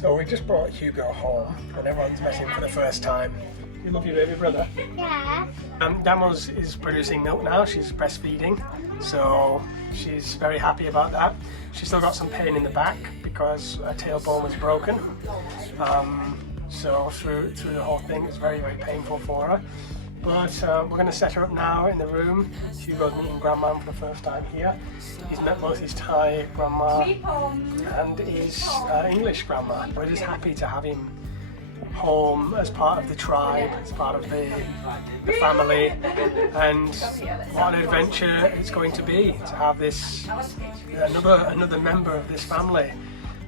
So we just brought Hugo home and everyone's met him for the first time. You love your baby brother? Yeah. Damo's is producing milk now, she's breastfeeding, so she's very happy about that. She's still got some pain in the back because her tailbone was broken. So through the whole thing it's very, very painful for her. But we're going to set her up now in the room. Hugo's meeting Grandma for the first time here. He's met both his Thai grandma and his English grandma. We're just happy to have him home as part of the tribe, as part of the family, and what an adventure it's going to be to have this another member of this family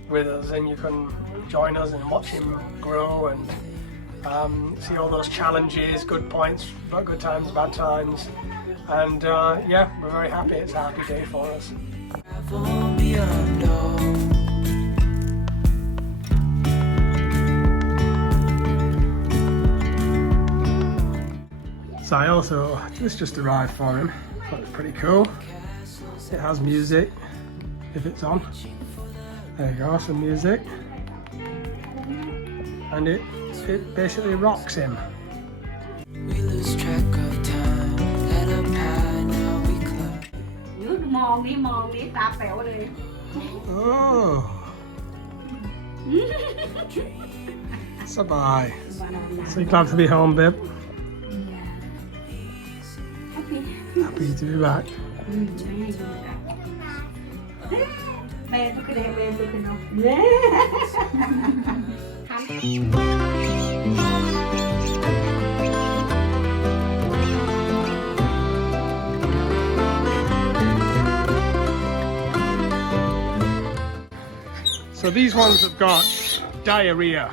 with us, and you can join us and watch him grow and see all those challenges, good points, good times, bad times, and yeah, we're very happy. It's a happy day for us. So I also, this just arrived for him. I thought it was pretty cool. It has music, if it's on. There you go, some music. And it basically rocks him. We lose track of time, let up high, now we climb. มองนี่ตาแป๋วเลย Oh. Sabai. So you glad to be home, babe? Happy to be back. แม่ทุกคนเลยแม่ทุกคนเนาะ So these ones have got diarrhea.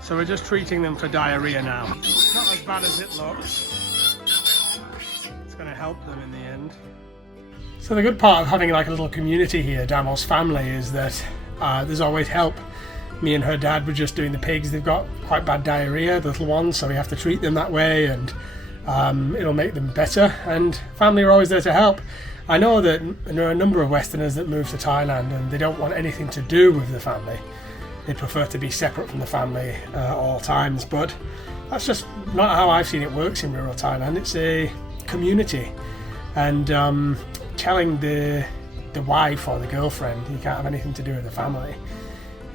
So we're just treating them for diarrhea now. Not as bad as it looks. It's going to help them in the end. So the good part of having like a little community here, Damo's family, is that there's always help. Me and her dad were just doing the pigs. They've got quite bad diarrhea, the little ones, so we have to treat them that way, and it'll make them better. And family are always there to help. I know that there are a number of Westerners that move to Thailand and they don't want anything to do with the family. They prefer to be separate from the family at all times, but that's just not how I've seen it works in rural Thailand. It's a community, and telling the wife or the girlfriend you can't have anything to do with the family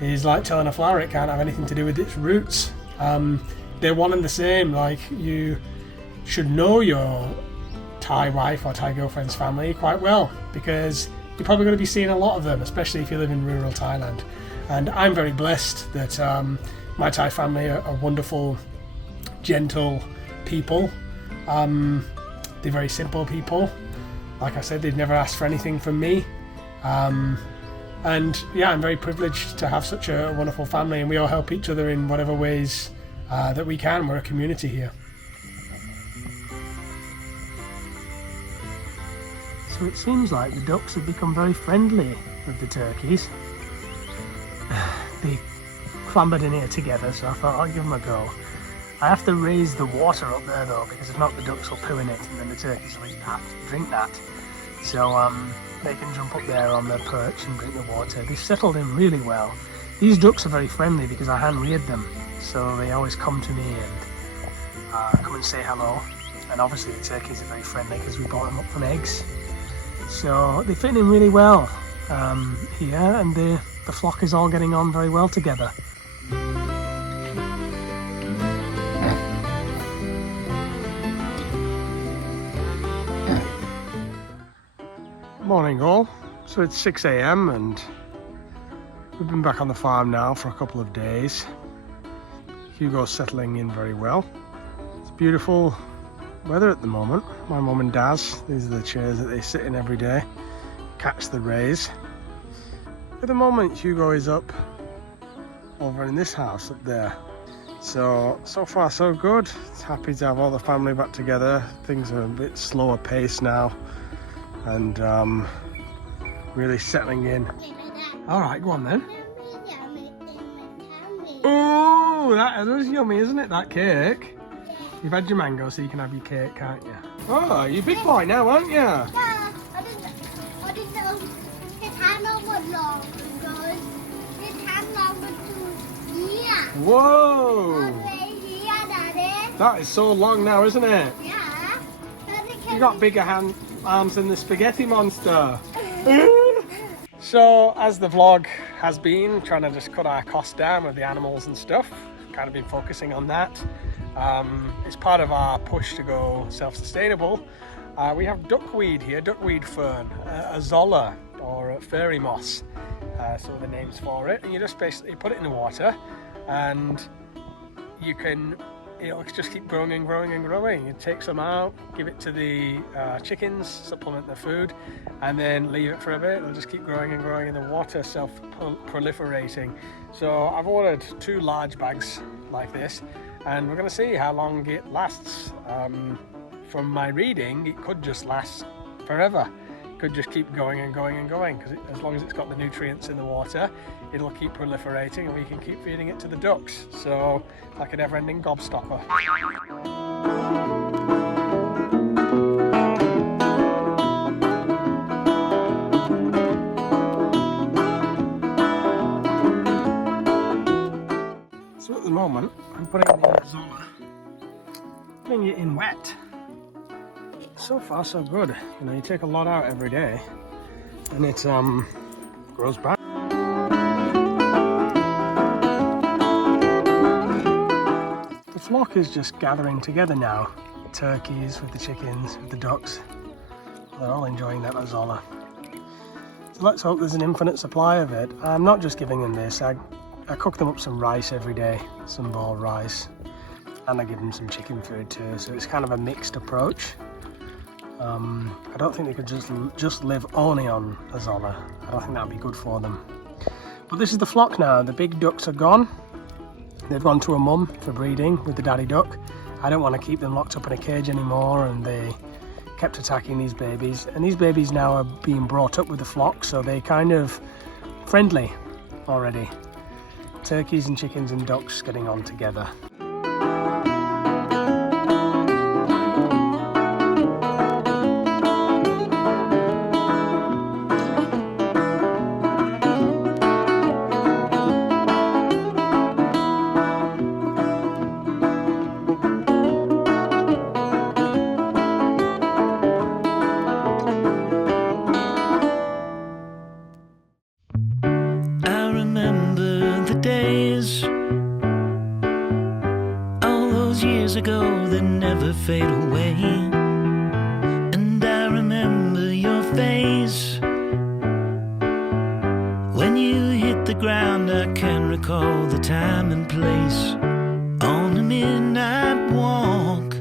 is like telling a flower it can't have anything to do with its roots. They're one and the same. Like, you should know your Thai wife or Thai girlfriend's family quite well, because you're probably going to be seeing a lot of them, especially if you live in rural Thailand. And I'm very blessed that my Thai family are wonderful, gentle people. They're very simple people. Like I said, they've never asked for anything from me. And yeah, I'm very privileged to have such a wonderful family, and we all help each other in whatever ways that we can. We're a community here. So it seems like the ducks have become very friendly with the turkeys. They clambered in here together, so I thought I'll give them a go. I have to raise the water up there though, because if not the ducks will poo in it and then the turkeys will eat that, drink that. So they can jump up there on their perch and drink the water. They've settled in really well. These ducks are very friendly because I hand reared them, so they always come to me and come and say hello. And obviously the turkeys are very friendly because we brought them up from eggs. So they fit in really well here, and the flock is all getting on very well together. Morning all. So it's 6 a.m. and we've been back on the farm now for a couple of days. Hugo's settling in very well. It's beautiful weather at the moment. My mum and Daz, these are the chairs that they sit in every day, catch the rays. At the moment Hugo is up over in this house up there. So far so good. It's happy to have all the family back together. Things are a bit slower pace now, and really settling in. Alright, go on then. Oh, that is yummy, isn't it, that cake? You've had your mango, so you can have your cake, can't you? Oh, you're a big boy now, aren't you? Whoa! That is so long now, isn't it? You got bigger arms than the spaghetti monster. So, as the vlog has been, trying to just cut our costs down with the animals and stuff, kind of been focusing on that. It's part of our push to go self-sustainable. We have duckweed here, duckweed fern, a zola or a fairy moss, some of the names for it. And you just basically put it in the water and you can, it'll just keep growing and growing and growing. You take some out, give it to the chickens, supplement their food, and then leave it for a bit. It'll just keep growing and growing in the water, self-proliferating. So I've ordered 2 large bags like this, and we're going to see how long it lasts. From my reading, it could just last forever. It could just keep going and going and going, because as long as it's got the nutrients in the water, it'll keep proliferating and we can keep feeding it to the ducks. So it's like a never-ending gobstopper. So at the moment, I'm putting the zola, putting it in wet. So far so good. You know, you take a lot out every day and it grows back. The flock is just gathering together now. The turkeys with the chickens, with the ducks. They're all enjoying that azolla. So let's hope there's an infinite supply of it. I'm not just giving them this. I cook them up some rice every day, some boiled rice, and I give them some chicken food too. So it's kind of a mixed approach. I don't think they could just live only on azolla. I don't think that would be good for them. But this is the flock now. The big ducks are gone. They've gone to a mum for breeding with the daddy duck. I don't want to keep them locked up in a cage anymore, and they kept attacking these babies. And these babies now are being brought up with the flock, so they're kind of friendly already. Turkeys and chickens and ducks getting on together. Ago that never fade away, and I remember your face when you hit the ground. I can recall the time and place on a midnight walk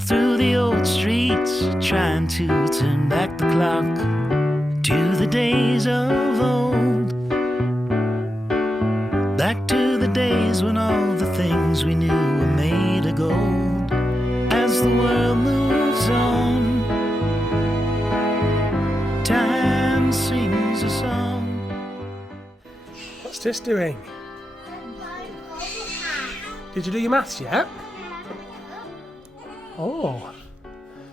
through the old streets, trying to turn back the clock to the days of old, back to the days when all the things we knew were made of gold. As the world moves on, time sings a song. What's this doing? Did you do your maths yet? Oh.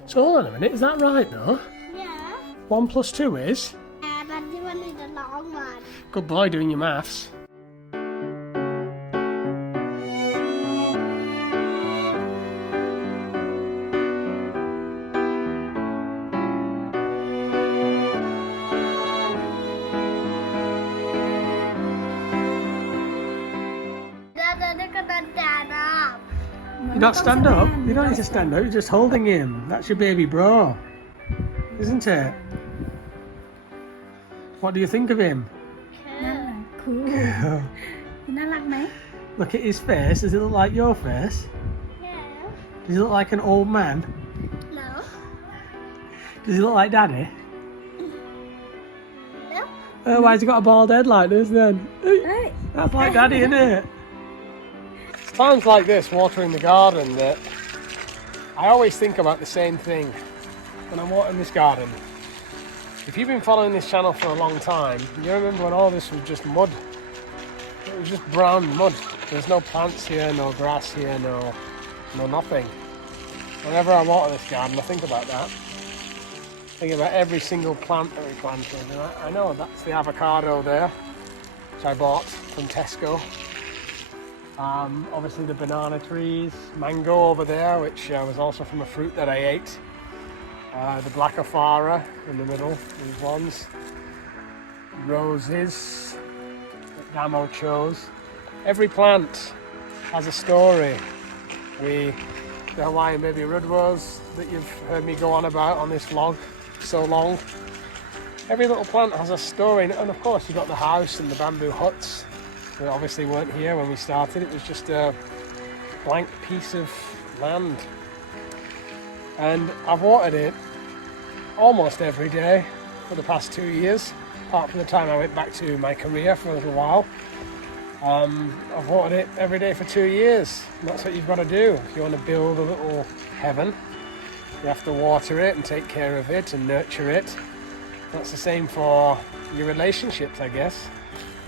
So hold on a minute, is that right though? Yeah. 1 plus 2 is? But you wanted the long one. Good boy doing your maths. You not stand up? You don't need to stand up, you're just holding him. That's your baby bro, isn't it? What do you think of him? Cool. Look at his face. Does it look like your face? Yeah. Does he look like an old man? No. Does he look like Daddy? No. Oh, why has he got a bald head like this then? Hey. That's like Daddy, isn't it? It's times like this, watering the garden, that I always think about the same thing when I'm watering this garden. If you've been following this channel for a long time, you remember when all this was just mud. It was just brown mud. There's no plants here, no grass here, no nothing. Whenever I water this garden, I think about that. Think about every single plant that we planted. And I know that's the avocado there, which I bought from Tesco. Obviously the banana trees, mango over there, which was also from a fruit that I ate. The black afara in the middle, these ones. Roses that Damo chose. Every plant has a story. The Hawaiian baby red rose that you've heard me go on about on this vlog so long. Every little plant has a story, and of course you've got the house and the bamboo huts that obviously weren't here when we started. It was just a blank piece of land. And I've watered it almost every day for the past 2 years, apart from the time I went back to my career for a little while. I've watered it every day for 2 years, and that's what you've got to do. If you want to build a little heaven, you have to water it and take care of it and nurture it. That's the same for your relationships, I guess.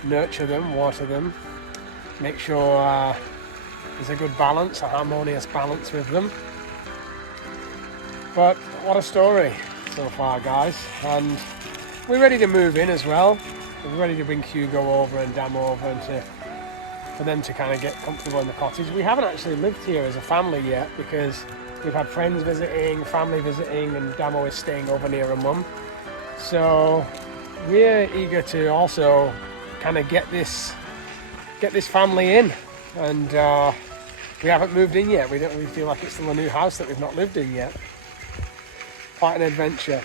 Nurture them, water them, make sure there's a good balance, a harmonious balance with them. But what a story so far, guys, and we're ready to move in as well. We're ready to bring Hugo over and Damo over and for them to kind of get comfortable in the cottage. We haven't actually lived here as a family yet because we've had friends visiting, family visiting, and Damo is staying over near her mum. So we're eager to also kind of get this family in, and we haven't moved in yet. We feel like it's still a new house that we've not lived in yet. Quite an adventure.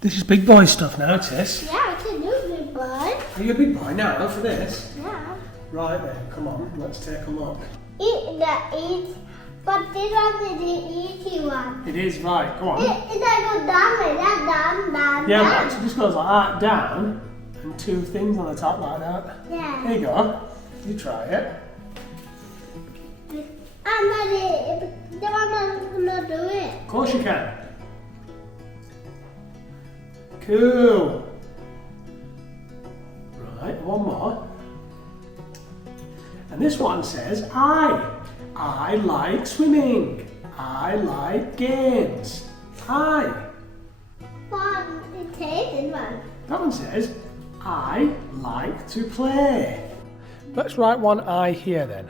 This is big boy stuff now, Tess. Yeah, it's a new big boy. Are you a big boy now for this? Yeah. Right then, come on, let's take a look. But this one is the easy one. It is, right, go on. It doesn't go down like that, down. Yeah, right, so it just goes like that, down, and 2 things on the top like that. Yeah. There you go. You try it. I'm not the one not do it. Of course you can. Cool. Right, one more. And this one says, I like swimming. I like games. One, it tastes one. That one says, I like to play. Let's write one I here then.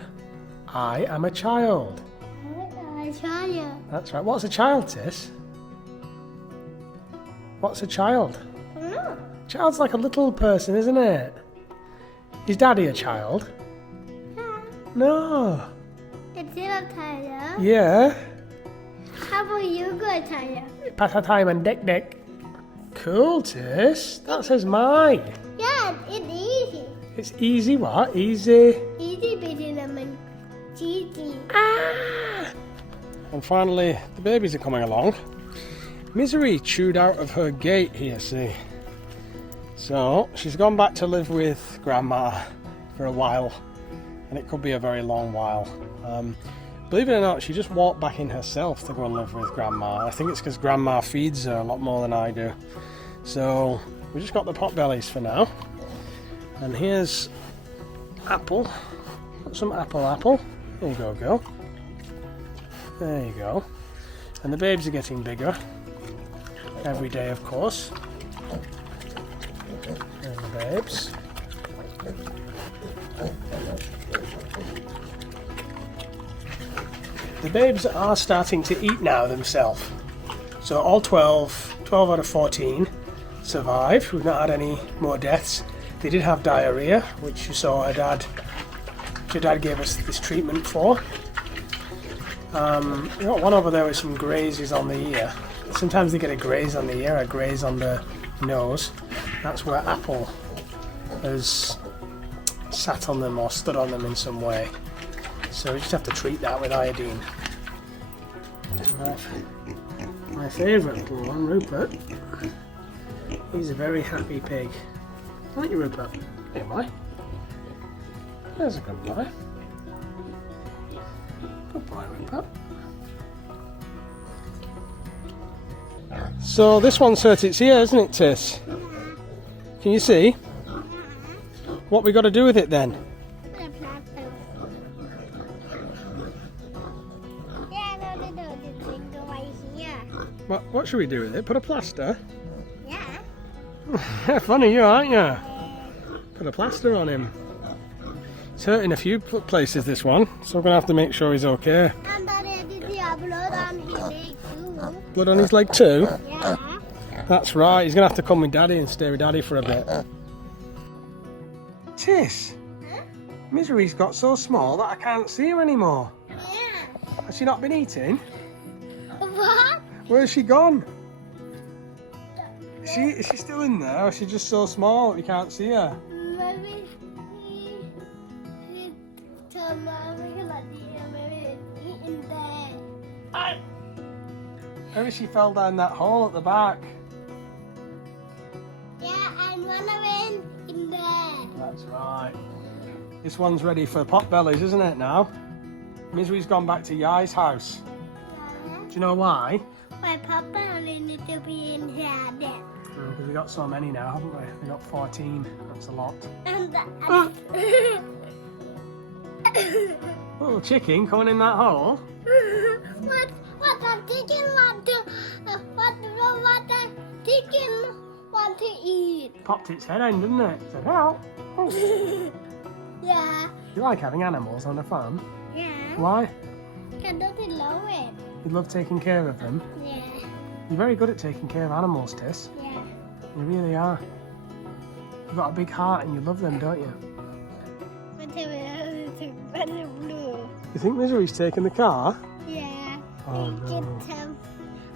I am a child. I try you. That's right. What's a child, Tis? What's a child? I don't know. Child's like a little person, isn't it? Is Daddy a child? Yeah. No. It's still tired. Yeah. How about you go tired? Patatai and Dek Dek. Cool, Tis. That says my. Yeah, it's easy. It's easy what? Easy. Easy beating them and cheesy. Ah! And finally, the babies are coming along. Misery chewed out of her gate here, see. So, she's gone back to live with Grandma for a while. And it could be a very long while. Believe it or not, she just walked back in herself to go and live with Grandma. I think it's because Grandma feeds her a lot more than I do. So, we just got the pot bellies for now. And here's Apple. Got some apple. There you go, girl. There you go. And the babes are getting bigger. Every day, of course. There's the babes. The babes are starting to eat now themselves. So all 12 out of 14 survived. We've not had any more deaths. They did have diarrhea, which you saw her dad gave us this treatment for. We've got one over there with some grazes on the ear. Sometimes they get a graze on the ear, a graze on the nose. That's where Apple has sat on them or stood on them in some way. So we just have to treat that with iodine. My favourite little one, Rupert. He's a very happy pig. Aren't you, Rupert? Here, boy. There's a good boy. Good boy, Rupert. So this one's hurt its ear, isn't it, Tis? Can you see? What we got to do with it then? What should we do with it? Put a plaster? Yeah. Funny you, aren't you? Put a plaster on him. It's hurt in a few places, this one, so we're going to have to make sure he's okay. Blood on his leg too? Yeah. That's right, he's going to have to come with Daddy and stay with Daddy for a bit. Tis, Misery's got so small that I can't see her anymore. Yeah. Has she not been eating? What? Where's she gone? Is she still in there, or is she just so small that you can't see her? Maybe he turned maybe like maybe in there. Maybe she fell down that hole at the back. Yeah, and one of them in there. That's right. This one's ready for pot bellies, isn't it now? Misery's gone back to Yai's house. Do you know why? My papa only need to be in here then. Because we've got so many now, haven't we? We've got 14. That's a lot. And Little chicken coming in that hole. what the chicken want to what the chicken want to eat? Popped its head in, didn't it? Said, hello. Yeah. You like having animals on the farm? Yeah. Why? I don't love it. You love taking care of them? Yeah. You're very good at taking care of animals, Tis. Yeah. You really are. You've got a big heart and you love them, don't you? Blue. You think Misery's taken the car? Yeah. Oh, Get no. some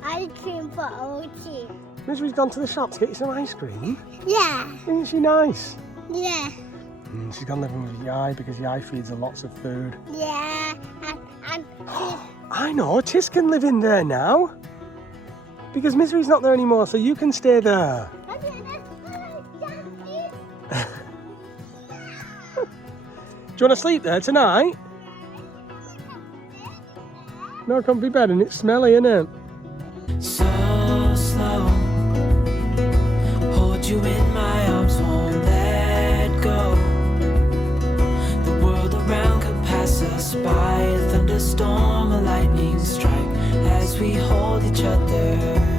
ice cream for Otis. Misery's gone to the shop to get you some ice cream. Yeah. Isn't she nice? Yeah. She's gone living with Yai because Yai feeds her lots of food. Yeah. And I know, Tis can live in there now. Because Misery's not there anymore, so you can stay there. Do you want to sleep there tonight? No comfy bed and it's smelly, isn't it? So slow, hold you in my arms, won't let go. The world around could pass us by, a thunderstorm, a lightning strike, as we hold each other